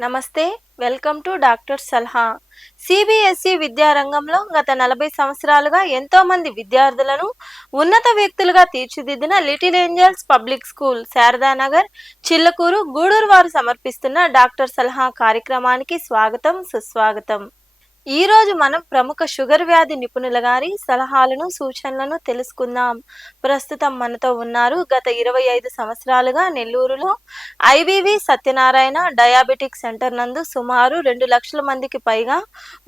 నమస్తే welcome to doctor సలహా. CBSE విద్యారంగంలో గత నలభై సంవత్సరాలుగా ఎంతో మంది విద్యార్థులను ఉన్నత వ్యక్తులుగా తీర్చిదిద్దిన little angels public school Sharadanagar Chillakuru Gudur వారు సమర్పిస్తున్న డాక్టర్ సలహా కార్యక్రమానికి స్వాగతం సుస్వాగతం. ఈ రోజు మనం ప్రముఖ షుగర్ వ్యాధి నిపుణుల గారి సలహాలను సూచనలను తెలుసుకుందాం. ప్రస్తుతం మనతో ఉన్నారు గత ఇరవై ఐదు సంవత్సరాలుగా నెల్లూరులో ఐవివి సత్యనారాయణ డయాబెటిక్ సెంటర్ నందు సుమారు రెండు లక్షల మందికి పైగా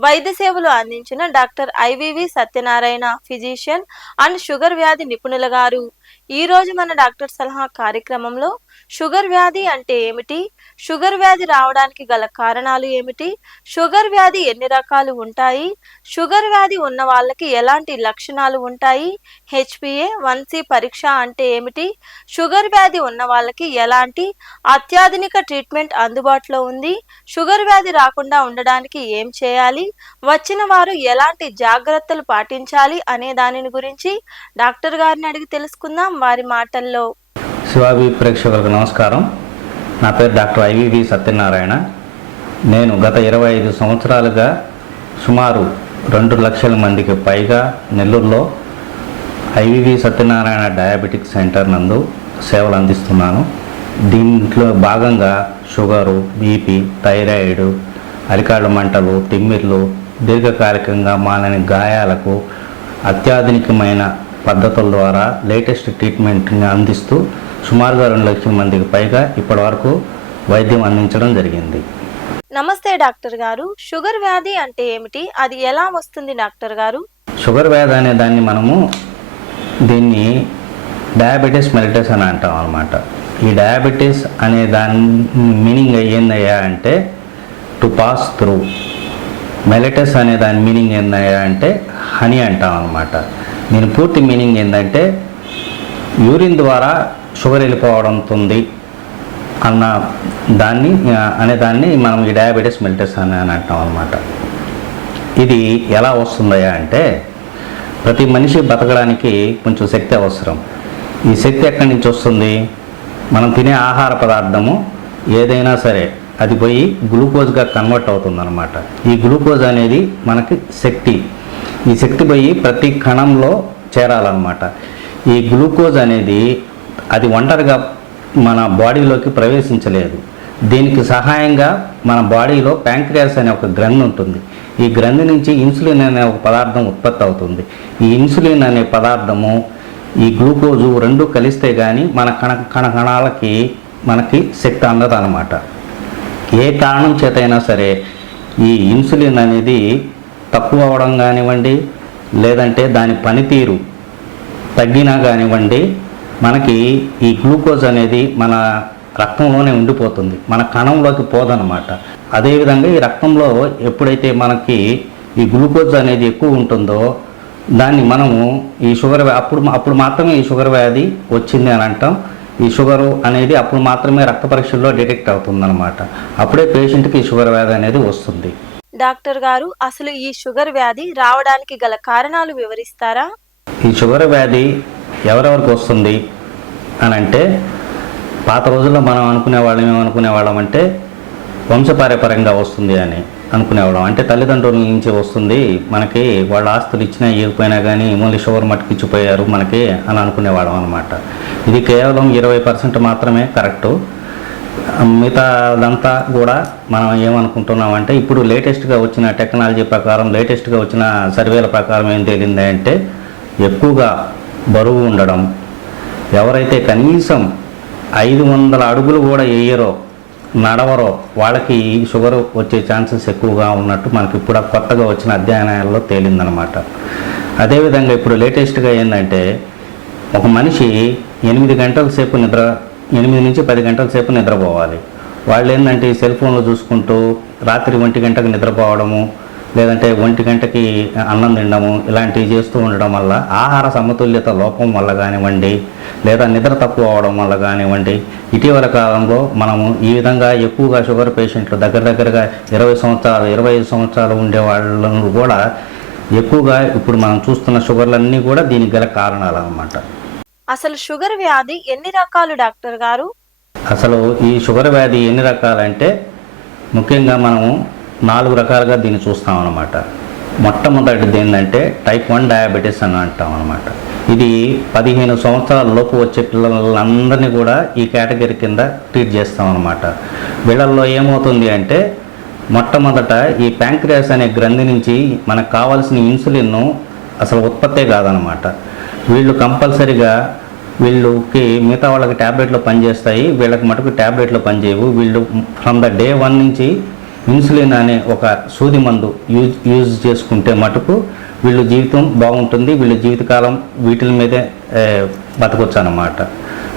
వైద్య సేవలు అందించిన doctor IVV Satyanarayana physician and sugar వ్యాధి నిపుణుల గారు. ఈ రోజు మన డాక్టర్ సలహా కార్యక్రమంలో షుగర్ వ్యాధి అంటే ఏమిటి? షుగర్ వ్యాధి రావడానికి గల కారణాలు ఏమిటి? షుగర్ వ్యాధి ఎన్ని రకాలు ఉంటాయి? షుగర్ వ్యాధి ఉన్న వాళ్ళకి ఎలాంటి లక్షణాలు ఉంటాయి? హెచ్పిఏ వన్ సి పరీక్ష అంటే ఏమిటి? షుగర్ వ్యాధి ఉన్న వాళ్ళకి ఎలాంటి అత్యాధునిక ట్రీట్మెంట్ అందుబాటులో ఉంది? షుగర్ వ్యాధి రాకుండా ఉండడానికి ఏం చేయాలి? వచ్చిన వారు ఎలాంటి జాగ్రత్తలు పాటించాలి అనే దానిని గురించి డాక్టర్ గారిని అడిగి తెలుసుకుందాం. వారి మాటల్లో శివాబి ప్రేక్షకులకు నమస్కారం. నా పేరు డాక్టర్ ఐవివి సత్యనారాయణ. నేను గత ఇరవై ఐదు సంవత్సరాలుగా సుమారు రెండు లక్షల మందికి పైగా నెల్లూరులో ఐవివి సత్యనారాయణ డయాబెటిక్ సెంటర్ నందు సేవలు అందిస్తున్నాను. దీంట్లో భాగంగా షుగరు బీపీ థైరాయిడ్ అరికాళ్ళ మంటలు తిమ్మిర్లు దీర్ఘకాలికంగా మానని గాయాలకు అత్యాధునికమైన పద్ధతుల ద్వారా లేటెస్ట్ ట్రీట్మెంట్ని అందిస్తూ సుమారుగా రెండు లక్షల మందికి పైగా ఇప్పటివరకు వైద్యం అందించడం జరిగింది. నమస్తే డాక్టర్ గారు. షుగర్ వ్యాధి అంటే ఏమిటి? అది ఎలా వస్తుంది డాక్టర్ గారు? షుగర్ వ్యాధి అనే దాన్ని మనము దీన్ని డయాబెటీస్ మెలిటస్ అని అంటాం అనమాట ఈ డయాబెటీస్ అనే దాని మీనింగ్ ఏందయ్యా అంటే టు పాస్ త్రూ. మెలిటస్ అనే దాని మీనింగ్ ఏందయ్యా అంటే హనీ అంటాం అనమాట దీని పూర్తి మీనింగ్ ఏంటంటే యూరిన్ ద్వారా షుగర్ వెళ్ళిపోవడంతో అన్న దాన్ని అనే దాన్ని మనం ఈ డయాబెటీస్ మెలిటస్ అని అని అంటాం అనమాట ఇది ఎలా వస్తుందయ్యా అంటే ప్రతి మనిషి బతకడానికి కొంచెం శక్తి అవసరం. ఈ శక్తి ఎక్కడి నుంచి వస్తుంది? మనం తినే ఆహార పదార్థము ఏదైనా సరే అది పోయి గ్లూకోజ్గా కన్వర్ట్ అవుతుందన్నమాట. ఈ గ్లూకోజ్ అనేది మనకి శక్తి. ఈ శక్తి పోయి ప్రతి కణంలో చేరాలన్నమాట. ఈ గ్లూకోజ్ అనేది అది ఒంటరిగా మన బాడీలోకి ప్రవేశించలేదు. దీనికి సహాయంగా మన బాడీలో ప్యాంక్రియాస్ అనే ఒక గ్రంథి ఉంటుంది. ఈ గ్రంథి నుంచి ఇన్సులిన్ అనే ఒక పదార్థం ఉత్పత్తి అవుతుంది. ఈ ఇన్సులిన్ అనే పదార్థము ఈ గ్లూకోజు రెండు కలిస్తే కానీ మన కణ కణ కణాలకి మనకి శక్తి అందదు అనమాట ఏ కారణం చేతైనా సరే ఈ ఇన్సులిన్ అనేది తక్కువ అవ్వడం కానివ్వండి లేదంటే దాని పనితీరు తగ్గినా కానివ్వండి మనకి ఈ గ్లూకోజ్ అనేది మన రక్తంలోనే ఉండిపోతుంది మన కణంలోకి పోదనమాట అదేవిధంగా ఈ రక్తంలో ఎప్పుడైతే మనకి ఈ గ్లూకోజ్ అనేది ఎక్కువ ఉంటుందో దాన్ని మనము ఈ షుగర్ అప్పుడు అప్పుడు మాత్రమే ఈ షుగర్ వ్యాధి వచ్చింది అని అంటాం. ఈ షుగరు అనేది అప్పుడు మాత్రమే రక్త పరీక్షల్లో డిటెక్ట్ అవుతుందన్నమాట. అప్పుడే పేషెంట్కి ఈ షుగర్ వ్యాధి అనేది వస్తుంది. డాక్టర్ గారు అసలు ఈ షుగర్ వ్యాధి రావడానికి గల కారణాలు వివరిస్తారా? ఈ షుగర్ వ్యాధి ఎవరెవరికి వస్తుంది అని అంటే పాత రోజుల్లో మనం అనుకునే వాళ్ళం ఏమనుకునే వాళ్ళం అంటే వంశపారపరంగా వస్తుంది అని అనుకునేవాళ్ళం అంటే తల్లిదండ్రుల నుంచి వస్తుంది మనకి వాళ్ళ ఆస్తులు ఇచ్చినా ఇవ్వకపోయినా కానీ ఓన్లీ షుగర్ మట్టుకిచ్చిపోయారు మనకి అని అనుకునేవాళ్ళం అనమాట ఇది కేవలం ఇరవై పర్సెంట్ మాత్రమే కరెక్టు. మిగతాదంతా కూడా మనం ఏమనుకుంటున్నామంటే ఇప్పుడు లేటెస్ట్గా వచ్చిన టెక్నాలజీ ప్రకారం లేటెస్ట్గా వచ్చిన సర్వేల ప్రకారం ఏం తేలింది అంటే ఎక్కువగా బరువు ఉండడం. ఎవరైతే కనీసం ఐదు వందల అడుగులు కూడా వేయరో నడవరో వాళ్ళకి షుగర్ వచ్చే ఛాన్సెస్ ఎక్కువగా ఉన్నట్టు మనకి ఇప్పుడు కొత్తగా వచ్చిన అధ్యయనాల్లో తేలిందనమాట. అదేవిధంగా ఇప్పుడు లేటెస్ట్గా ఏంటంటే ఒక మనిషి ఎనిమిది గంటల సేపు నిద్ర ఎనిమిది నుంచి పది గంటల సేపు నిద్రపోవాలి. వాళ్ళు ఏంటంటే ఈ సెల్ ఫోన్లు చూసుకుంటూ రాత్రి ఒంటి గంటకు నిద్రపోవడము లేదంటే ఒంటి గంటకి అన్నం తినడము ఇలాంటివి చేస్తూ ఉండడం వల్ల ఆహార సమతుల్యత లోపం వల్ల కానివ్వండి లేదా నిద్ర తక్కువ అవడం వల్ల కానివ్వండి ఇటీవల కాలంలో మనము ఈ విధంగా ఎక్కువగా షుగర్ పేషెంట్లు దగ్గర దగ్గరగా ఇరవై సంవత్సరాలు ఇరవై ఐదు సంవత్సరాలు ఉండే వాళ్ళను కూడా ఎక్కువగా ఇప్పుడు మనం చూస్తున్న షుగర్లన్నీ కూడా దీనికి గల కారణాలు అన్నమాట. అసలు షుగర్ వ్యాధి ఎన్ని రకాలు డాక్టర్ గారు? అసలు ఈ షుగర్ వ్యాధి ఎన్ని రకాలంటే ముఖ్యంగా మనము నాలుగు రకాలుగా దీన్ని చూస్తాం అనమాట మొట్టమొదటిది ఏంటంటే టైప్ వన్ డయాబెటీస్ అని అంటాం అనమాట ఇది పదిహేను సంవత్సరాల లోపు వచ్చే పిల్లలందరినీ కూడా ఈ కేటగిరీ కింద ట్రీట్ చేస్తాం అనమాట వీళ్ళల్లో ఏమవుతుంది అంటే మొట్టమొదట ఈ ప్యాంక్రియాస్ అనే గ్రంథి నుంచి మనకు కావాల్సిన ఇన్సులిన్ను అసలు ఉత్పత్తే కాదనమాట వీళ్ళు కంపల్సరిగా వీళ్ళకి మిగతా వాళ్ళకి ట్యాబ్లెట్లు పనిచేస్తాయి వీళ్ళకి మటుకు ట్యాబ్లెట్లు పనిచేయవు. వీళ్ళు ఫ్రమ్ ద డే వన్ నుంచి ఇన్సులిన్ అనే ఒక సూది మందు యూజ్ యూజ్ చేసుకుంటే మటుకు వీళ్ళు జీవితం బాగుంటుంది. వీళ్ళ జీవితకాలం వీటిల మీదే బతకొచ్చు అన్నమాట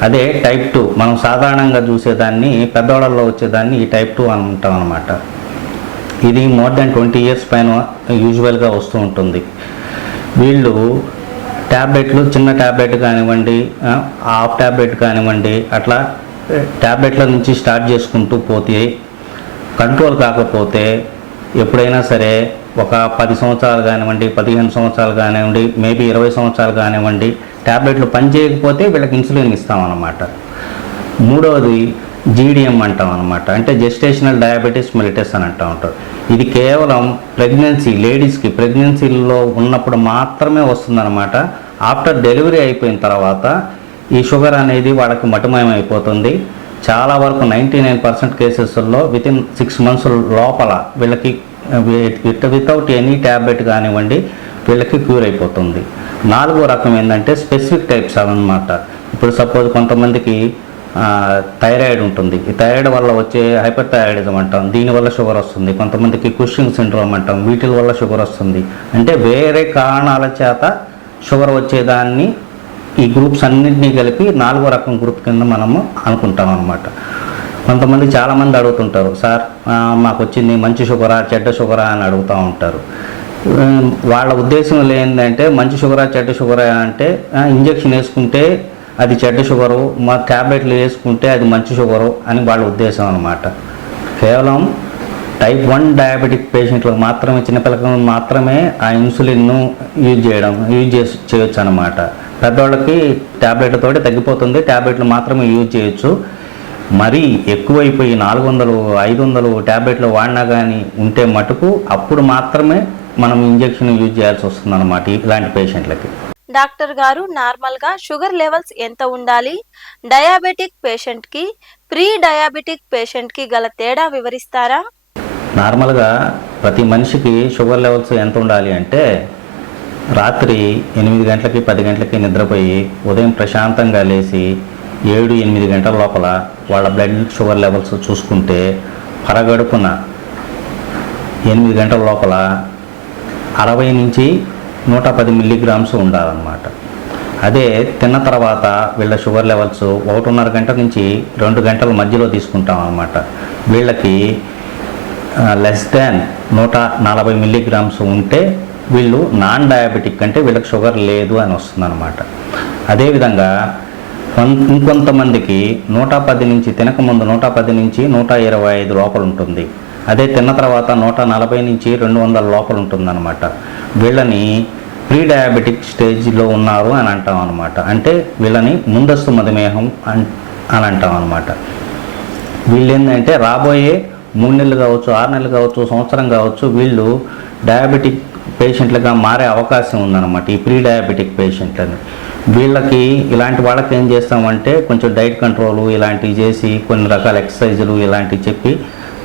అదే టైప్ టూ మనం సాధారణంగా చూసేదాన్ని పెద్దవాళ్ళల్లో వచ్చేదాన్ని ఈ టైప్ టూ అని ఉంటాం అనమాట ఇది మోర్ దాన్ ట్వంటీ ఇయర్స్ పైన యూజువల్గా వస్తూ ఉంటుంది. వీళ్ళు ట్యాబ్లెట్లు చిన్న ట్యాబ్లెట్ కానివ్వండి హాఫ్ ట్యాబ్లెట్ కానివ్వండి అట్లా ట్యాబ్లెట్ల నుంచి స్టార్ట్ చేసుకుంటూ పోతే కంట్రోల్ కాకపోతే ఎప్పుడైనా సరే ఒక పది సంవత్సరాలు కానివ్వండి పదిహేను సంవత్సరాలు కానివ్వండి మేబీ ఇరవై సంవత్సరాలు కానివ్వండి ట్యాబ్లెట్లు పనిచేయకపోతే వీళ్ళకి ఇన్సులిన్ ఇస్తామన్నమాట. మూడవది జీడిఎం అంటాం అనమాట అంటే జెస్టేషనల్ డయాబెటీస్ మిలిటస్ అని అంటూ ఉంటారు. ఇది కేవలం ప్రెగ్నెన్సీ లేడీస్కి ప్రెగ్నెన్సీలో ఉన్నప్పుడు మాత్రమే వస్తుందన్నమాట. ఆఫ్టర్ డెలివరీ అయిపోయిన తర్వాత ఈ షుగర్ అనేది వాళ్ళకి మటుమయం అయిపోతుంది చాలా వరకు నైంటీ నైన్ పర్సెంట్ కేసెస్లో వితిన్ సిక్స్ మంత్స్ లోపల వీళ్ళకి వితౌట్ ఎనీ ట్యాబ్లెట్ కానివ్వండి వీళ్ళకి క్యూర్ అయిపోతుంది. నాలుగో రకం ఏంటంటే స్పెసిఫిక్ టైప్స్ అనమాట ఇప్పుడు సపోజ్ కొంతమందికి థైరాయిడ్ ఉంటుంది. ఈ థైరాయిడ్ వల్ల వచ్చే హైపర్ థైరాయిడిజం అంటాం దీనివల్ల షుగర్ వస్తుంది. కొంతమందికి కుషింగ్ సిండ్రోమ్ అంటాం. వీటి వల్ల షుగర్ వస్తుంది. అంటే వేరే కారణాల చేత షుగర్ వచ్చేదాన్ని ఈ గ్రూప్స్ అన్నింటినీ కలిపి నాలుగో రకం గ్రూప్ కింద మనము అనుకుంటాం అనమాట కొంతమంది చాలామంది అడుగుతుంటారు సార్ మాకు వచ్చింది మంచి షుగరా చెడ్డ షుగరా అని అడుగుతూ ఉంటారు. వాళ్ళ ఉద్దేశం ఏంటంటే మంచి షుగరా చెడ్డ షుగరా అంటే ఇంజక్షన్ ఇంజెక్షన్ వేసుకుంటే అది చెడ్డ షుగరు మా ట్యాబ్లెట్లు వేసుకుంటే అది మంచి షుగరు అని వాళ్ళ ఉద్దేశం అనమాట కేవలం టైప్ వన్ డయాబెటిక్ పేషెంట్లకు మాత్రమే చిన్నపిల్లలకు మాత్రమే ఆ ఇన్సులిన్ను యూజ్ చేయడం యూజ్ చేసి చేయొచ్చు అనమాట పెద్దవాళ్ళకి ట్యాబ్లెట్లతోటి తగ్గిపోతుంది ట్యాబ్లెట్లు మాత్రమే యూజ్ చేయొచ్చు. మరీ ఎక్కువైపోయి నాలుగు వందలు ఐదు వందలు ట్యాబ్లెట్లు వాడినా కానీ ఉంటే మటుకు అప్పుడు మాత్రమే మనం ఇంజెక్షన్ యూజ్ చేయాల్సి వస్తుంది అనమాట ఇలాంటి పేషెంట్లకి. డాక్టర్ గారు నార్మల్గా షుగర్ లెవెల్స్ ఎంత ఉండాలి? డయాబెటిక్ పేషెంట్కి ప్రీ డయాబెటిక్ పేషెంట్కి గల తేడా వివరిస్తారా? నార్మల్గా ప్రతి మనిషికి షుగర్ లెవెల్స్ ఎంత ఉండాలి అంటే రాత్రి ఎనిమిది గంటలకి పది గంటలకి నిద్రపోయి ఉదయం ప్రశాంతంగా లేచి ఏడు ఎనిమిది గంటల లోపల వాళ్ళ బ్లడ్ షుగర్ లెవెల్స్ చూసుకుంటే పరగడుపున ఎనిమిది గంటల లోపల అరవై నుంచి నూట పది మిల్లీగ్రామ్స్ ఉండాలన్నమాట. అదే తిన్న తర్వాత వీళ్ళ షుగర్ లెవెల్స్ ఒకటిన్నర గంట నుంచి రెండు గంటల మధ్యలో తీసుకుంటాం అన్నమాట వీళ్ళకి లెస్ దాన్ నూట నలభై మిల్లీగ్రామ్స్ ఉంటే వీళ్ళు నాన్ డయాబెటిక్ అంటే వీళ్ళకి షుగర్ లేదు అని వస్తుందన్నమాట. అదేవిధంగా ఇంకొంతమందికి నూట పది నుంచి తినకముందు నూట పది నుంచి నూట ఇరవై ఐదు లోపల ఉంటుంది. అదే తిన్న తర్వాత నూట నలభై నుంచి రెండు వందల లోపల ఉంటుందన్నమాట. వీళ్ళని ప్రీ డయాబెటిక్ స్టేజ్లో ఉన్నారు అని అంటాం అనమాట అంటే వీళ్ళని ముందస్తు మధుమేహం అన్- అని అంటాం అనమాట వీళ్ళు ఏంటంటే రాబోయే మూడు నెలలు కావచ్చు ఆరు నెలలు కావచ్చు సంవత్సరం కావచ్చు వీళ్ళు డయాబెటిక్ పేషెంట్లుగా మారే అవకాశం ఉందన్నమాట ఈ ప్రీ డయాబెటిక్ పేషెంట్లని. వీళ్ళకి ఇలాంటి వాళ్ళకి ఏం చేస్తామంటే కొంచెం డైట్ కంట్రోలు ఇలాంటివి చేసి కొన్ని రకాల ఎక్సర్సైజులు ఇలాంటివి చెప్పి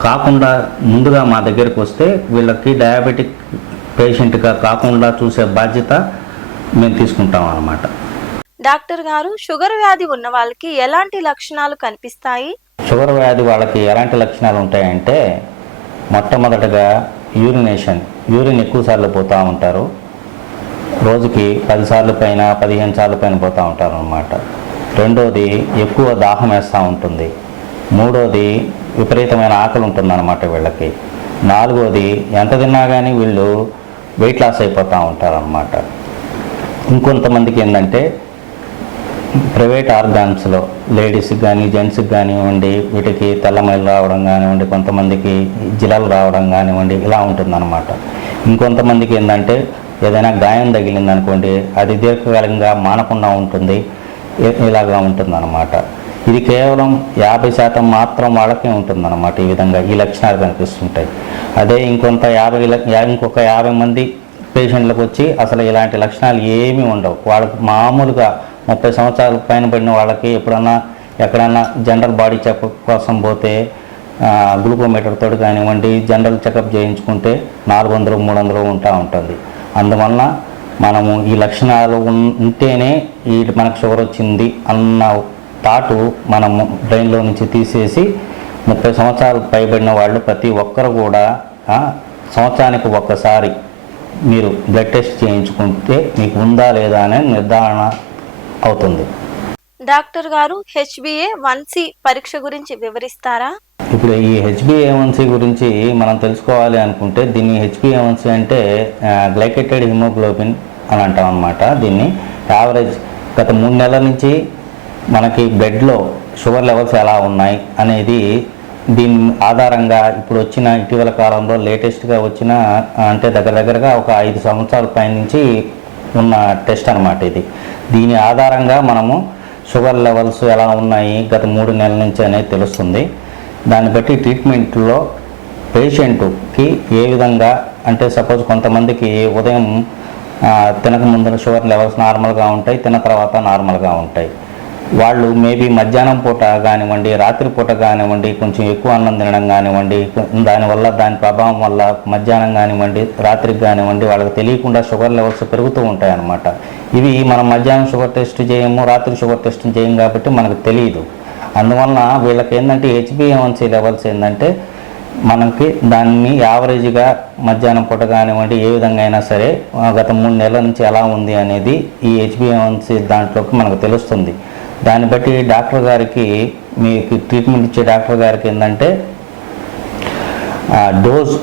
కాకుండా ముందుగా మా దగ్గరికి వస్తే వీళ్ళకి డయాబెటిక్ పేషెంట్గా కాకుండా చూసే బాధ్యత మేము తీసుకుంటాం అన్నమాట. డాక్టర్ గారు షుగర్ వ్యాధి ఉన్న వాళ్ళకి ఎలాంటి లక్షణాలు కనిపిస్తాయి? షుగర్ వ్యాధి వాళ్ళకి ఎలాంటి లక్షణాలు ఉంటాయంటే మొట్టమొదటగా యూరినేషన్ యూరిన్ ఎక్కువ సార్లు పోతూ ఉంటారు. రోజుకి పదిసార్లు పైన పదిహేను సార్లు పైన పోతూ ఉంటారు అనమాట రెండోది ఎక్కువ దాహం వేస్తూ ఉంటుంది. మూడోది విపరీతమైన ఆకలి ఉంటుందన్నమాట వీళ్ళకి. నాలుగోది ఎంత తిన్నా కానీ వీళ్ళు వెయిట్ లాస్ అయిపోతూ ఉంటారన్నమాట. ఇంకొంతమందికి ఏంటంటే ప్రైవేట్ ఆర్గాన్స్లో లేడీస్కి కానీ జెంట్స్కి కానివ్వండి వీటికి తెల్లమైలు రావడం కానివ్వండి కొంతమందికి జిలాలు రావడం కానివ్వండి ఇలా ఉంటుందన్నమాట. ఇంకొంతమందికి ఏంటంటే ఏదైనా గాయం తగిలిందనుకోండి అది దీర్ఘకాలంగా మానకుండా ఉంటుంది ఇలాగా ఉంటుందన్నమాట. ఇది కేవలం యాభై శాతం మాత్రం వాళ్ళకే ఉంటుందన్నమాట ఈ విధంగా ఈ లక్షణాలు కనిపిస్తుంటాయి. అదే ఇంకొంత యాభై ఇంకొక యాభై మంది పేషెంట్లకు వచ్చి అసలు ఇలాంటి లక్షణాలు ఏమీ ఉండవు. వాళ్ళకి మామూలుగా ముప్పై సంవత్సరాల పైన పడిన వాళ్ళకి ఎప్పుడన్నా ఎక్కడన్నా జనరల్ బాడీ చెకప్ కోసం పోతే గ్లూకోమీటర్తో గ్లూకోమీటర్ తోటి కానివ్వండి జనరల్ చెకప్ చేయించుకుంటే నాలుగు వందలు మూడు వందలు ఉంటా ఉంటుంది. అందువలన మనము ఈ లక్షణాలు ఉంటేనే ఈ మనకు షుగర్ వచ్చింది అన్న థాటు మనము బ్రెయిన్లో నుంచి తీసేసి ముప్పై సంవత్సరాలు పైబడిన వాళ్ళు ప్రతి ఒక్కరు కూడా సంవత్సరానికి ఒక్కసారి మీరు బ్లడ్ టెస్ట్ చేయించుకుంటే మీకు ఉందా లేదా అనే నిర్ధారణ అవుతుంది. డాక్టర్ గారు హెచ్బిఏ వన్ సి పరీక్ష గురించి వివరిస్తారా? ఇప్పుడు ఈ హెచ్బిఏవన్సీ గురించి మనం తెలుసుకోవాలి అనుకుంటే దీన్ని హెచ్బిఏవన్సీ అంటే గ్లైకెటెడ్ హిమోగ్లోబిన్ అని అంటాం అనమాట దీన్ని యావరేజ్ గత మూడు నెలల నుంచి మనకి బ్లడ్లో షుగర్ లెవెల్స్ ఎలా ఉన్నాయి అనేది దీని ఆధారంగా ఇప్పుడు వచ్చిన ఇటీవల కాలంలో లేటెస్ట్గా వచ్చిన అంటే దగ్గర దగ్గరగా ఒక ఐదు సంవత్సరాల పై నుంచి ఉన్న టెస్ట్ అనమాట ఇది. దీని ఆధారంగా మనము షుగర్ లెవెల్స్ ఎలా ఉన్నాయి గత మూడు నెలల నుంచి అనేది తెలుస్తుంది. దాన్ని బట్టి ట్రీట్మెంట్లో పేషెంట్కి ఏ విధంగా అంటే సపోజ్ కొంతమందికి ఉదయం తినక ముందు షుగర్ లెవెల్స్ నార్మల్గా ఉంటాయి తిన తర్వాత నార్మల్గా ఉంటాయి. వాళ్ళు మేబీ మధ్యాహ్నం పూట కానివ్వండి రాత్రి పూట కానివ్వండి కొంచెం ఎక్కువ అన్నం తినడం కానివ్వండి దానివల్ల దాని ప్రభావం వల్ల మధ్యాహ్నం కానివ్వండి రాత్రికి కానివ్వండి వాళ్ళకి తెలియకుండా షుగర్ లెవెల్స్ పెరుగుతూ ఉంటాయి అన్నమాట ఇవి మనం మధ్యాహ్నం షుగర్ టెస్ట్ చేయము రాత్రి షుగర్ టెస్ట్ చేయము కాబట్టి మనకు తెలియదు అందువలన వీళ్ళకి ఏంటంటే హెచ్బిఎంసీ లెవెల్స్ ఏంటంటే మనకి దాన్ని యావరేజ్గా మధ్యాహ్నం పూట కానివ్వండి ఏ విధంగా అయినా సరే గత మూడు నెలల నుంచి ఎలా ఉంది అనేది ఈ హెచ్బిఎంసీ దాంట్లోకి మనకు తెలుస్తుంది. దాన్ని బట్టి డాక్టర్ గారికి మీకు ట్రీట్మెంట్ ఇచ్చే డాక్టర్ గారికి ఏంటంటే డోస్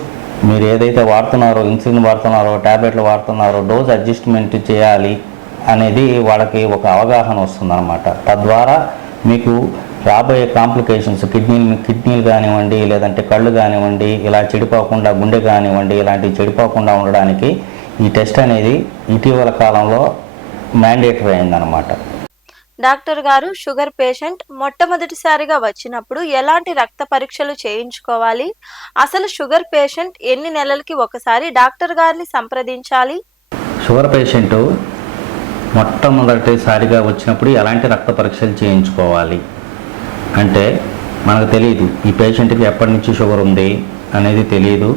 మీరు ఏదైతే వాడుతున్నారో ఇన్సులిన్ వాడుతున్నారో ట్యాబ్లెట్లు వాడుతున్నారో డోస్ అడ్జస్ట్మెంట్ చేయాలి అనేది వాళ్ళకి ఒక అవగాహన వస్తుందన్నమాట. తద్వారా మీకు రాబోయే కాంప్లికేషన్స్ కిడ్నీలు కిడ్నీలు కానివ్వండి లేదంటే కళ్ళు కానివ్వండి ఇలా చెడిపోకుండా గుండె కానివ్వండి ఇలాంటివి చెడిపోకుండా ఉండడానికి ఈ టెస్ట్ అనేది ఇటీవల కాలంలో మ్యాండేటరీ అయిందనమాట డాక్టర్ గారు షుగర్ పేషెంట్ మొట్టమొదటిసారిగా వచ్చినప్పుడు ఎలాంటి రక్త పరీక్షలు చేయించుకోవాలి? అసలు షుగర్ పేషెంట్ ఎన్ని నెలలకి ఒకసారి డాక్టర్ గారిని సంప్రదించాలి? షుగర్ పేషెంట్ మొట్టమొదటిసారిగా వచ్చినప్పుడు ఎలాంటి రక్త పరీక్షలు చేయించుకోవాలి? అంటే మనకు తెలియదు ఈ పేషెంట్కి ఎప్పటి నుంచి షుగర్ ఉంది అనేది తెలియదు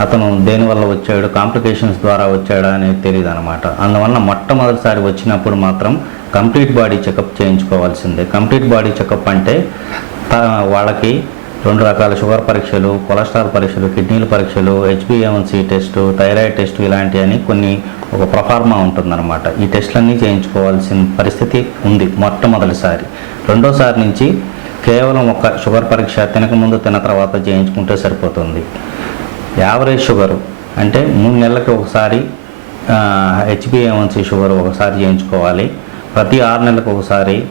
అతను దేనివల్ల వచ్చాడు కాంప్లికేషన్స్ ద్వారా వచ్చాడా అనేది తెలియదు అనమాట అందువల్ల మొట్టమొదటిసారి వచ్చినప్పుడు మాత్రం కంప్లీట్ బాడీ చెకప్ చేయించుకోవాల్సిందే. కంప్లీట్ బాడీ చెకప్ అంటే వాళ్ళకి రెండు రకాల షుగర్ పరీక్షలు కొలెస్ట్రాల్ పరీక్షలు కిడ్నీల పరీక్షలు హెచ్బిఎంసి టెస్ట్ థైరాయిడ్ టెస్ట్ ఇలాంటివని కొన్ని ఒక ప్రఫార్మా ఉంటుందన్నమాట. ఈ టెస్ట్లన్నీ చేయించుకోవాల్సిన పరిస్థితి ఉంది మొట్టమొదటిసారి. రెండోసారి నుంచి కేవలం ఒక షుగర్ పరీక్ష తినకముందు తిన్న తర్వాత చేయించుకుంటే సరిపోతుంది. Average sugar. అంటే మూడు నెలలకి ఒకసారి హెచ్బిఎన్సీ షుగర్ ఒకసారి చేయించుకోవాలి. ప్రతి ఆరు నెలలకు ఒకసారి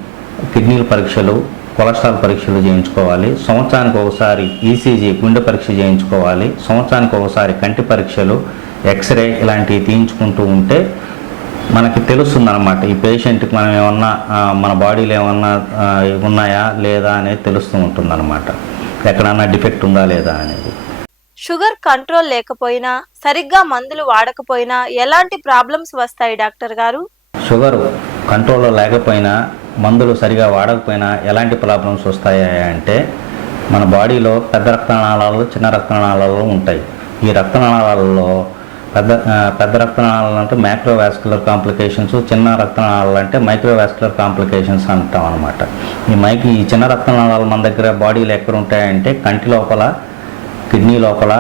కిడ్నీల పరీక్షలు కొలెస్ట్రాల్ పరీక్షలు చేయించుకోవాలి. సంవత్సరానికి ఒకసారి ఈసీజీ గుండె పరీక్ష చేయించుకోవాలి. సంవత్సరానికి ఒకసారి కంటి పరీక్షలు ఎక్స్రే ఇలాంటివి తీయించుకుంటూ ఉంటే మనకి తెలుస్తుంది అనమాట ఈ పేషెంట్కి మనం ఏమన్నా మన బాడీలో ఏమన్నా ఉన్నాయా లేదా అనేది తెలుస్తూ ఉంటుందన్నమాట. ఎక్కడన్నా డిఫెక్ట్ ఉందా లేదా అనేది. షుగర్ కంట్రోల్ లేకపోయినా సరిగ్గా మందులు వాడకపోయినా ఎలాంటి ప్రాబ్లమ్స్ వస్తాయి డాక్టర్ గారు? షుగర్ కంట్రోల్లో లేకపోయినా మందులు సరిగా వాడకపోయినా ఎలాంటి ప్రాబ్లమ్స్ వస్తాయి అంటే మన బాడీలో పెద్ద రక్తనాళాలు చిన్న రక్తనాళాలు ఉంటాయి. ఈ రక్తనాళాలలో పెద్ద పెద్ద రక్తనాళాలు అంటే మైక్రోవాస్కులర్ కాంప్లికేషన్స్ చిన్న రక్తనాళాలు అంటే మైక్రోవాస్కులర్ కాంప్లికేషన్స్ అంటాం అనమాట ఈ మైక్ ఈ చిన్న రక్తనాళాలు మన దగ్గర బాడీలో ఎక్కడ ఉంటాయంటే కంటి లోపల కిడ్నీ లోపల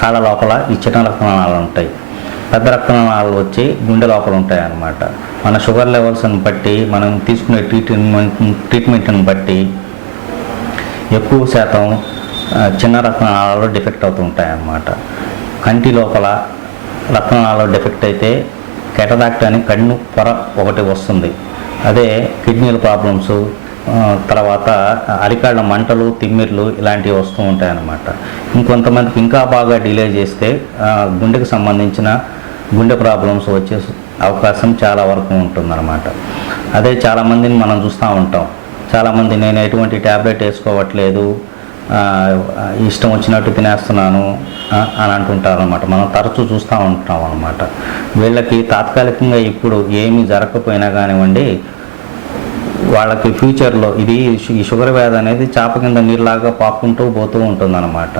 కాళ్ళ లోపల ఈ చిన్న రక్తనాళాలు ఉంటాయి. పెద్ద రక్తనాళాలు వచ్చి గుండె లోపల ఉంటాయి అన్నమాట మన షుగర్ లెవెల్స్ని బట్టి మనం తీసుకునే ట్రీట్మెంట్ ట్రీట్మెంట్ని బట్టి ఎక్కువ శాతం చిన్న రక్తనాళాలు డిఫెక్ట్ అవుతూ ఉంటాయి అన్నమాట కంటి లోపల రక్తనాళాలు డిఫెక్ట్ అయితే కెటరాక్ట్ అని కన్ను పొర ఒకటి వస్తుంది. అదే కిడ్నీల ప్రాబ్లమ్స్ తర్వాత అరికాళ్ళ మంటలు తిమ్మిర్లు ఇలాంటివి వస్తూ ఉంటాయన్నమాట. ఇంకొంతమందికి ఇంకా బాగా డిలే చేస్తే గుండెకు సంబంధించిన గుండె ప్రాబ్లమ్స్ వచ్చే అవకాశం చాలా వరకు ఉంటుందన్నమాట. అదే చాలామందిని మనం చూస్తూ ఉంటాం. చాలామంది నేను ఎటువంటి ట్యాబ్లెట్ వేసుకోవట్లేదు ఇష్టం వచ్చినట్టు తినేస్తున్నాను అని అంటుంటారు అనమాట మనం తరచూ చూస్తూ ఉంటాం అనమాట వీళ్ళకి తాత్కాలికంగా ఇప్పుడు ఏమీ జరగకపోయినా కానివ్వండి వాళ్ళకి ఫ్యూచర్లో ఇది ఈ షుగర్ వ్యాధి అనేది చాప కింద నీరులాగా పాక్కుంటూ పోతూ ఉంటుందన్నమాట.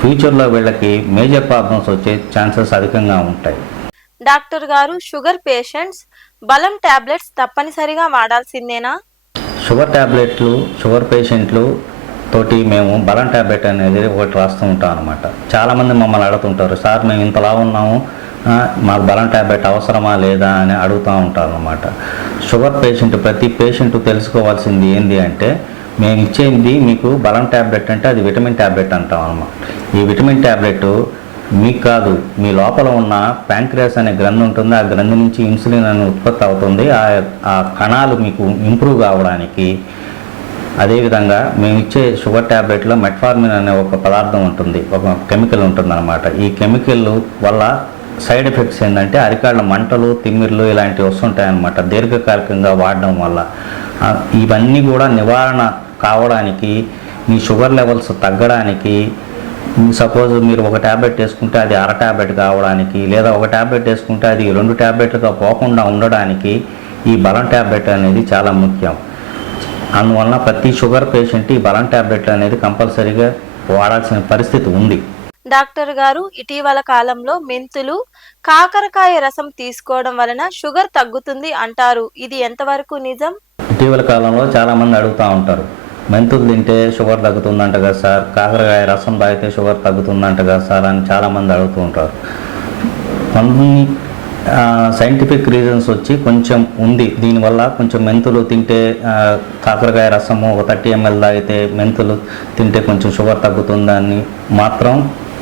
ఫ్యూచర్లో వీళ్ళకి మేజర్ ప్రాబ్లమ్స్ వచ్చే ఛాన్సెస్ అధికంగా ఉంటాయి. డాక్టర్ గారు షుగర్ పేషెంట్స్ బలం టాబ్లెట్స్ తప్పనిసరిగా వాడాల్సిందేనా? షుగర్ ట్యాబ్లెట్లు షుగర్ పేషెంట్లు తోటి మేము బలం ట్యాబ్లెట్ అనేది ఒకటి రాస్తూ ఉంటాం అనమాట చాలామంది మమ్మల్ని అడుగుతుంటారు సార్ మేము ఇంతలా ఉన్నాము మాకు బలం ట్యాబ్లెట్ అవసరమా లేదా అని అడుగుతూ ఉంటారు అనమాట షుగర్ పేషెంట్ ప్రతి పేషెంట్ తెలుసుకోవాల్సింది ఏంటి అంటే మేము ఇచ్చేది మీకు బలం ట్యాబ్లెట్ అంటే అది విటమిన్ ట్యాబ్లెట్ అంటాం అనమాట ఈ విటమిన్ ట్యాబ్లెట్ మీకు కాదు మీ లోపల ఉన్న ప్యాంక్రియాస్ అనే గ్రంథి ఉంటుంది ఆ గ్రంథి నుంచి ఇన్సులిన్ అని ఉత్పత్తి అవుతుంది ఆ ఆ కణాలు మీకు ఇంప్రూవ్ కావడానికి. అదేవిధంగా మేము ఇచ్చే షుగర్ ట్యాబ్లెట్లో మెట్ఫార్మిన్ అనే ఒక పదార్థం ఉంటుంది ఒక కెమికల్ ఉంటుంది అనమాట ఈ కెమికల్ వల్ల సైడ్ ఎఫెక్ట్స్ ఏంటంటే అరికాళ్ళ మంటలు తిమ్మిర్లు ఇలాంటివి వస్తుంటాయన్నమాట దీర్ఘకాలికంగా వాడడం వల్ల. ఇవన్నీ కూడా నివారణ కావడానికి మీ షుగర్ లెవెల్స్ తగ్గడానికి సపోజ్ మీరు ఒక ట్యాబ్లెట్ వేసుకుంటే అది అర ట్యాబ్లెట్ కావడానికి లేదా ఒక ట్యాబ్లెట్ వేసుకుంటే అది రెండు ట్యాబ్లెట్లుగా పోకుండా ఉండడానికి ఈ బలం ట్యాబ్లెట్ అనేది చాలా ముఖ్యం. అందువలన ప్రతి షుగర్ పేషెంట్ ఈ బలం ట్యాబ్లెట్ అనేది కంపల్సరీగా వాడాల్సిన పరిస్థితి ఉంది. డాక్టర్ గారు ఇటీవల కాలంలో మెంతులు కాకరకాయ రసం తీసుకోవడం వలన షుగర్ తగ్గుతుంది అంటారు. ఇది ఎంతవరకు నిజం? ఇటీవల కాలంలో చాలామంది అడుగుతూ ఉంటారు. మెంతులు తింటే షుగర్ తగ్గుతుందంట కదా సార్ కాకరకాయ రసం తాగితే షుగర్ తగ్గుతుందంట కదా సార్ అని చాలామంది అడుగుతూ ఉంటారు. కొన్ని సైంటిఫిక్ రీజన్స్ వచ్చి కొంచెం ఉంది. దీనివల్ల కొంచెం మెంతులు తింటే కాకరకాయ రసము ఒక థర్టీ ఎంఎల్ తాగితే మెంతులు తింటే కొంచెం షుగర్ తగ్గుతుందని మాత్రం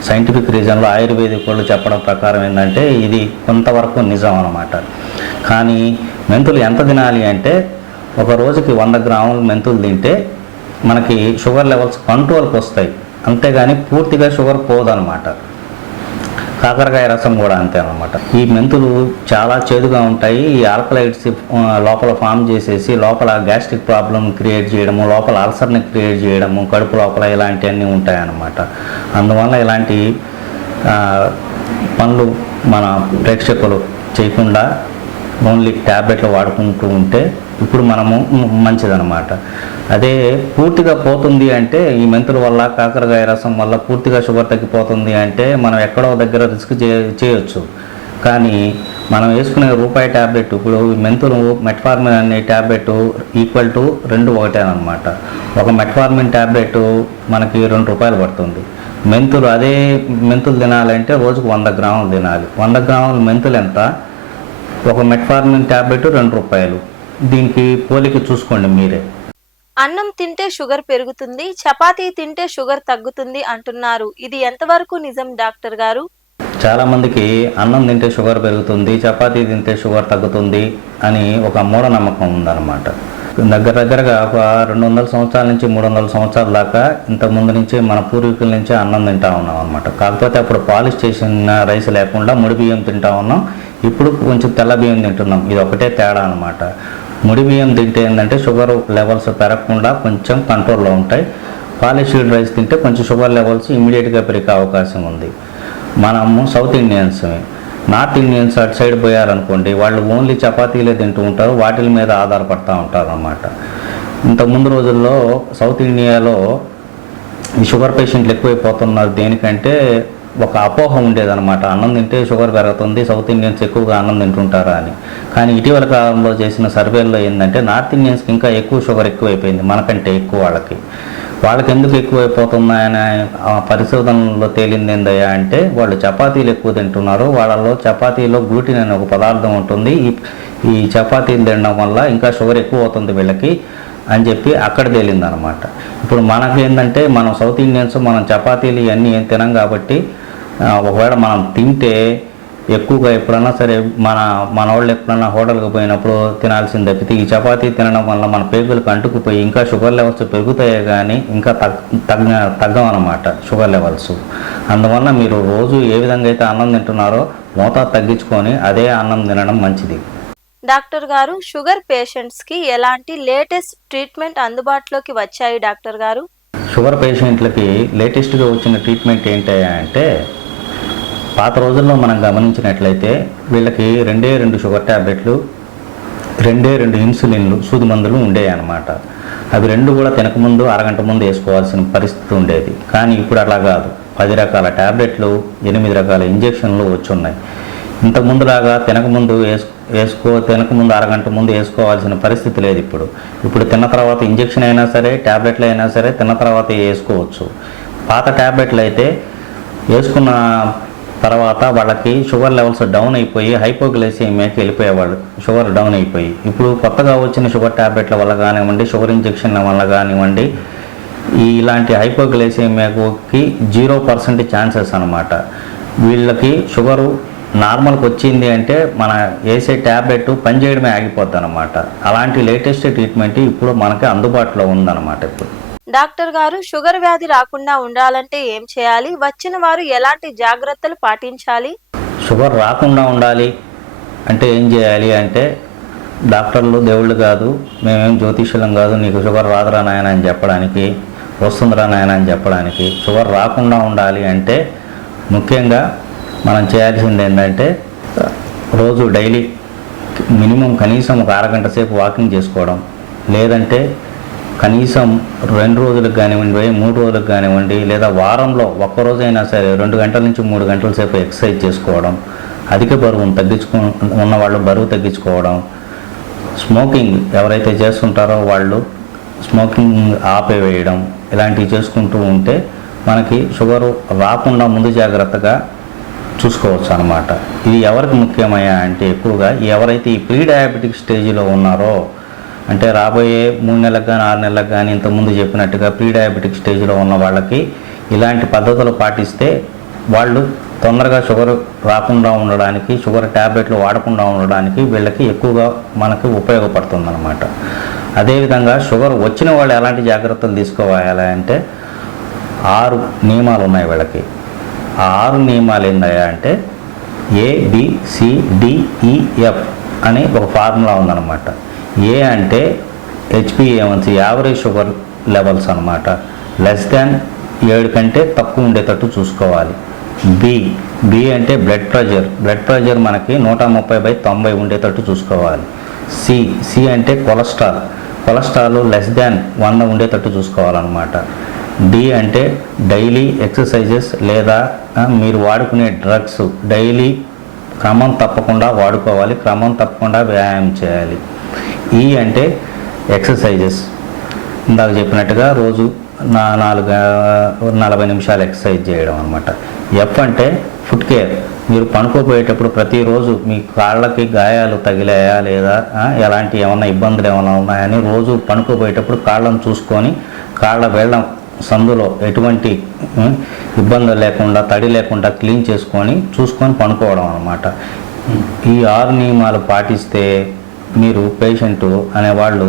సైంటిఫిక్ రీజన్లో ఆయుర్వేదిక్ వాళ్ళు చెప్పడం ప్రకారం ఏంటంటే ఇది కొంతవరకు నిజం అనమాట కానీ మెంతులు ఎంత తినాలి అంటే ఒక రోజుకి వంద గ్రాములు మెంతులు తింటే మనకి షుగర్ లెవెల్స్ కంట్రోల్కి వస్తాయి. అంతేగాని పూర్తిగా షుగర్ పోదన్నమాట. కాకరకాయ రసం కూడా అంతే అనమాట ఈ మెంతులు చాలా చేదుగా ఉంటాయి. ఈ ఆల్కలైడ్స్ లోపల ఫామ్ చేసేసి లోపల గ్యాస్ట్రిక్ ప్రాబ్లం క్రియేట్ చేయడము లోపల అల్సర్ని క్రియేట్ చేయడము కడుపు లోపల ఇలాంటివన్నీ ఉంటాయన్నమాట. అందువల్ల ఇలాంటి పనులు మన ప్రేక్షకులు చేయకుండా ఓన్లీ ట్యాబ్లెట్లు వాడుకుంటూ ఉంటే ఇప్పుడు మనము మంచిదన్నమాట. అదే పూర్తిగా పోతుంది అంటే ఈ మెంతుల వల్ల కాకరకాయ రసం వల్ల పూర్తిగా షుగర్ తగ్గిపోతుంది అంటే మనం ఎక్కడో దగ్గర రిస్క్ చే చేయొచ్చు. కానీ మనం వేసుకునే రూపాయి ట్యాబ్లెట్ ఇప్పుడు మెంతులు మెట్ఫార్మిన్ అనే ట్యాబ్లెట్ ఈక్వల్ టు రెండు ఒకటేనమాట ఒక మెట్ఫార్మిన్ ట్యాబ్లెట్ మనకి రెండు రూపాయలు పడుతుంది. మెంతులు అదే మెంతులు తినాలంటే రోజుకు వంద గ్రాములు తినాలి. వంద గ్రాములు మెంతులు ఎంత? ఒక మెట్ఫార్మిన్ ట్యాబ్లెట్ రెండు రూపాయలు. దీనికి పోలిక చూసుకోండి మీరే. అన్నం తింటే షుగర్ పెరుగుతుంది చపాతీ తింటే షుగర్ తగ్గుతుంది అంటున్నారు. ఇది ఎంతవరకు నిజం డాక్టర్ గారు? చాలామందికి అన్నం తింటే షుగర్ పెరుగుతుంది చపాతీ తింటే షుగర్ తగ్గుతుంది అని ఒక మూఢనమ్మకం ఉందన్నమాట. దగ్గర దగ్గరగా ఒక రెండు వందల సంవత్సరాల నుంచి మూడు వందల సంవత్సరాల దాకా ఇంత ముందు నుంచి మన పూర్వీకుల నుంచే అన్నం తింటా ఉన్నాం అనమాట కాకపోతే అప్పుడు పాలిష్ చేసిన రైస్ లేకుండా ముడి బియ్యం తింటా ఉన్నాం ఇప్పుడు కొంచెం తెల్ల బియ్యం తింటున్నాం. ఇది ఒకటే తేడా అనమాట ముడి బియ్యం తింటే ఏంటంటే షుగర్ లెవెల్స్ పెరగకుండా కొంచెం కంట్రోల్లో ఉంటాయి. పాలిష్డ్ రైస్ తింటే కొంచెం షుగర్ లెవెల్స్ ఇమీడియట్గా పెరిగే అవకాశం ఉంది. మనము సౌత్ ఇండియన్స్ నార్త్ ఇండియన్స్ అటు సైడ్ పోయారనుకోండి వాళ్ళు ఓన్లీ చపాతీలే తింటూ ఉంటారు వాటిల మీద ఆధారపడతా ఉంటారు అన్నమాట ఇంత ముందు రోజుల్లో సౌత్ ఇండియాలో ఈ షుగర్ పేషెంట్లు ఎక్కువైపోతున్నారు దేనికంటే ఒక అపోహ ఉండేదన్నమాట. అన్నం తింటే షుగర్ పెరుగుతుంది సౌత్ ఇండియన్స్ ఎక్కువగా అన్నం తింటుంటారా అని. కానీ ఇటీవల కాలంలో చేసిన సర్వేల్లో ఏంటంటే నార్త్ ఇండియన్స్కి ఇంకా ఎక్కువ షుగర్ ఎక్కువైపోయింది మనకంటే ఎక్కువ వాళ్ళకి. వాళ్ళకి ఎందుకు ఎక్కువైపోతున్నాయని ఆ పరిశోధనలో తేలింది ఏందయ్యా అంటే వాళ్ళు చపాతీలు ఎక్కువ తింటున్నారు. వాళ్ళలో చపాతీలో గ్లూటిన్ అనే ఒక పదార్థం ఉంటుంది. ఈ ఈ చపాతీలు తినడం వల్ల ఇంకా షుగర్ ఎక్కువ అవుతుంది వీళ్ళకి అని చెప్పి అక్కడ తేలింది అనమాట ఇప్పుడు మనకి ఏంటంటే మనం సౌత్ ఇండియన్స్ మనం చపాతీలు ఇవన్నీ ఏం తినం కాబట్టి ఒకవేళ మనం తింటే ఎక్కువగా ఎప్పుడన్నా సరే మన మన వాళ్ళు ఎప్పుడన్నా హోటల్కి పోయినప్పుడు తినాల్సింది. తప్పితే ఈ చపాతీ తినడం వల్ల మన పేగులకు అంటుకుపోయి ఇంకా షుగర్ లెవెల్స్ పెరుగుతాయే కానీ ఇంకా తగ్గ తగ్గ తగ్గమన్నమాట షుగర్ లెవెల్స్. అందువల్ల మీరు రోజు ఏ విధంగా అయితే అన్నం తింటున్నారో మోతాదు తగ్గించుకొని అదే అన్నం తినడం మంచిది. డాక్టర్ గారు షుగర్ పేషెంట్స్కి ఎలాంటి లేటెస్ట్ ట్రీట్మెంట్ అందుబాటులోకి వచ్చాయి డాక్టర్ గారు? షుగర్ పేషెంట్లకి లేటెస్ట్గా వచ్చిన ట్రీట్మెంట్ ఏంటయ్యా అంటే పాత రోజుల్లో మనం గమనించినట్లయితే వీళ్ళకి రెండే రెండు షుగర్ ట్యాబ్లెట్లు రెండే రెండు ఇన్సులిన్లు సూది మందులు ఉండేవి అనమాట అవి రెండు కూడా తినకముందు అరగంట ముందు వేసుకోవాల్సిన పరిస్థితి ఉండేది. కానీ ఇప్పుడు అలా కాదు. పది రకాల ట్యాబ్లెట్లు ఎనిమిది రకాల ఇంజెక్షన్లు వచ్చున్నాయి. ఇంతకుముందులాగా తినకముందు వేసు వేసుకో తినకముందు అరగంట ముందు వేసుకోవాల్సిన పరిస్థితి లేదు ఇప్పుడు. ఇప్పుడు తిన్న తర్వాత ఇంజెక్షన్ అయినా సరే ట్యాబ్లెట్లు అయినా సరే తిన్న తర్వాత వేసుకోవచ్చు. పాత ట్యాబ్లెట్లు అయితే వేసుకున్న తర్వాత వాళ్ళకి షుగర్ లెవెల్స్ డౌన్ అయిపోయి హైపోగ్లైసీమియాకి వెళ్ళిపోయేవాళ్ళు. షుగర్ డౌన్ అయిపోయి. ఇప్పుడు కొత్తగా వచ్చిన షుగర్ ట్యాబ్లెట్ల వల్ల కానివ్వండి షుగర్ ఇంజెక్షన్ల వల్ల కానివ్వండి ఈ ఇలాంటి హైపోగ్లైసీమియాకి జీరో పర్సెంట్ ఛాన్సెస్ అనమాట వీళ్ళకి షుగరు నార్మల్కి వచ్చింది అంటే మన వేసే ట్యాబ్లెట్ పనిచేయడమే ఆగిపోద్ది అనమాట అలాంటి లేటెస్ట్ ట్రీట్మెంట్ ఇప్పుడు మనకి అందుబాటులో ఉందన్నమాట ఇప్పుడు. డాక్టర్ గారు షుగర్ వ్యాధి రాకుండా ఉండాలంటే ఏం చేయాలి? వచ్చిన వారు ఎలాంటి జాగ్రత్తలు పాటించాలి? షుగర్ రాకుండా ఉండాలి అంటే ఏం చేయాలి అంటే డాక్టర్లు దేవుళ్ళు కాదు మేమేం జ్యోతిష్యులం కాదు నీకు షుగర్ రాదురా నాయన అని చెప్పడానికి వస్తుందిరా నాయన అని చెప్పడానికి షుగర్ రాకుండా ఉండాలి అంటే ముఖ్యంగా మనం చేయాల్సింది ఏంటంటే రోజు డైలీ మినిమం కనీసం ఒక అరగంట సేపు వాకింగ్ చేసుకోవడం లేదంటే కనీసం రెండు రోజులకు కానివ్వండి మూడు రోజులకు కానివ్వండి లేదా వారంలో ఒక్క రోజైనా సరే రెండు గంటల నుంచి మూడు గంటల సేపు ఎక్సర్సైజ్ చేసుకోవడం అధిక బరువును తగ్గించుకు ఉన్నవాళ్ళు బరువు తగ్గించుకోవడం స్మోకింగ్ ఎవరైతే చేస్తుంటారో వాళ్ళు స్మోకింగ్ ఆపేవేయడం ఇలాంటివి చేసుకుంటూ ఉంటే మనకి షుగరు రాకుండా ముందు జాగ్రత్తగా చూసుకోవచ్చు అనమాట ఇది ఎవరికి ముఖ్యమయ్యా అంటే ఎక్కువగా ఎవరైతే ఈ ప్రీ డయాబెటిక్ స్టేజ్లో ఉన్నారో అంటే రాబోయే మూడు నెలలకు కానీ ఆరు నెలలకు కానీ ఇంతకుముందు చెప్పినట్టుగా ప్రీ డయాబెటిక్ స్టేజ్లో ఉన్న వాళ్ళకి ఇలాంటి పద్ధతులు పాటిస్తే వాళ్ళు తొందరగా షుగర్ రాకుండా ఉండడానికి షుగర్ ట్యాబ్లెట్లు వాడకుండా ఉండడానికి వీళ్ళకి ఎక్కువగా మనకి ఉపయోగపడుతుంది అనమాట అదేవిధంగా షుగర్ వచ్చిన వాళ్ళు ఎలాంటి జాగ్రత్తలు తీసుకోవాలి అంటే ఆరు నియమాలు ఉన్నాయి వీళ్ళకి. ఆ ఆరు నియమాలు ఏందయ్యా అంటే ఏ బి సి అని ఒక ఫార్ములా ఉందన్నమాట. ఏ అంటే H B A one C average sugar levels అనమాట లెస్ దాన్ ఏడు కంటే తక్కువ ఉండేటట్టు చూసుకోవాలి. బి బి అంటే బ్లడ్ ప్రెషర్. బ్లడ్ ప్రెషర్ మనకి నూట ముప్పై బై తొంభై ఉండేటట్టు చూసుకోవాలి. సి సి అంటే కొలెస్ట్రాల్. కొలెస్ట్రాల్ లెస్ దాన్ వంద ఉండేటట్టు చూసుకోవాలన్నమాట. డి అంటే డైలీ ఎక్సర్సైజెస్ లేదా మీరు వాడుకునే డ్రగ్స్. డైలీ క్రమం తప్పకుండా వాడుకోవాలి. క్రమం తప్పకుండా వ్యాయామం చేయాలి. ఈ అంటే ఎక్సర్సైజెస్. ఇందాక చెప్పినట్టుగా రోజు నా నాలుగు నలభై నిమిషాలు ఎక్సర్సైజ్ చేయడం అనమాట ఎఫ్ అంటే ఫుట్ కేర్. మీరు పనుకోపోయేటప్పుడు ప్రతిరోజు మీ కాళ్ళకి గాయాలు తగిలాయా లేదా ఎలాంటి ఏమైనా ఇబ్బందులు ఏమైనా ఉన్నాయని రోజు పనుకోపోయేటప్పుడు కాళ్ళను చూసుకొని కాళ్ళ వెళ్ళం సందులో ఎటువంటి ఇబ్బందులు లేకుండా తడి లేకుండా క్లీన్ చేసుకొని చూసుకొని పనుకోవడం అనమాట ఈ ఆరు నియమాలు పాటిస్తే మీరు పేషెంట్ అనేవాళ్ళు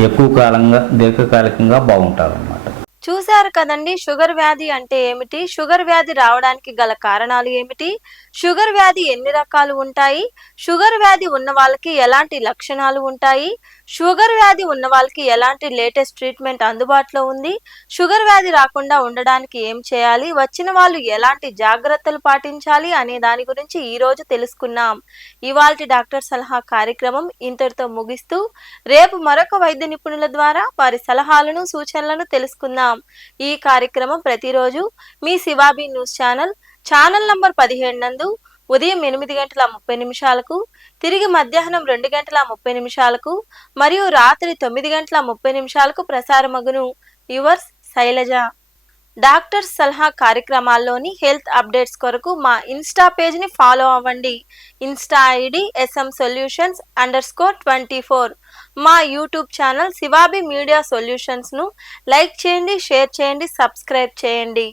ఎక్కువ కాలంగా దీర్ఘకాలికంగా బాగుంటారు అన్నమాట చూశారు కదండి షుగర్ వ్యాధి అంటే ఏమిటి? షుగర్ వ్యాధి రావడానికి గల కారణాలు ఏమిటి? షుగర్ వ్యాధి ఎన్ని రకాలు ఉంటాయి? షుగర్ వ్యాధి ఉన్న వాళ్ళకి ఎలాంటి లక్షణాలు ఉంటాయి? షుగర్ వ్యాధి ఉన్న వాళ్ళకి ఎలాంటి లేటెస్ట్ ట్రీట్మెంట్ అందుబాటులో ఉంది? షుగర్ వ్యాధి రాకుండా ఉండడానికి ఏం చేయాలి? వచ్చిన వాళ్ళు ఎలాంటి జాగ్రత్తలు పాటించాలి అనే దాని గురించి ఈ రోజు తెలుసుకున్నాం. ఇవాల్టి డాక్టర్ సలహా కార్యక్రమం ఇంతటితో ముగిస్తూ రేపు మరొక వైద్య నిపుణుల ద్వారా వారి సలహాలను సూచనలను తెలుసుకుందాం. ఈ కార్యక్రమం ప్రతిరోజు మీ Sivabi news channel channel number పదిహేడు నందు ఉదయం ఎనిమిది గంటల ముప్పై నిమిషాలకు తిరిగి మధ్యాహ్నం రెండు గంటల ముప్పై నిమిషాలకు మరియు రాత్రి తొమ్మిది గంటల ముప్పై నిమిషాలకు ప్రసారమగును. యువర్స్ శైలజ. డాక్టర్ సలహా కార్యక్రమాల్లోని హెల్త్ అప్డేట్స్ కొరకు మా ఇన్స్టా పేజ్ని ఫాలో అవ్వండి. Insta ID SM solutions under score twenty four. మా యూట్యూబ్ ఛానల్ శివాబి మీడియా సొల్యూషన్స్ను లైక్ చేయండి షేర్ చేయండి సబ్స్క్రైబ్ చేయండి.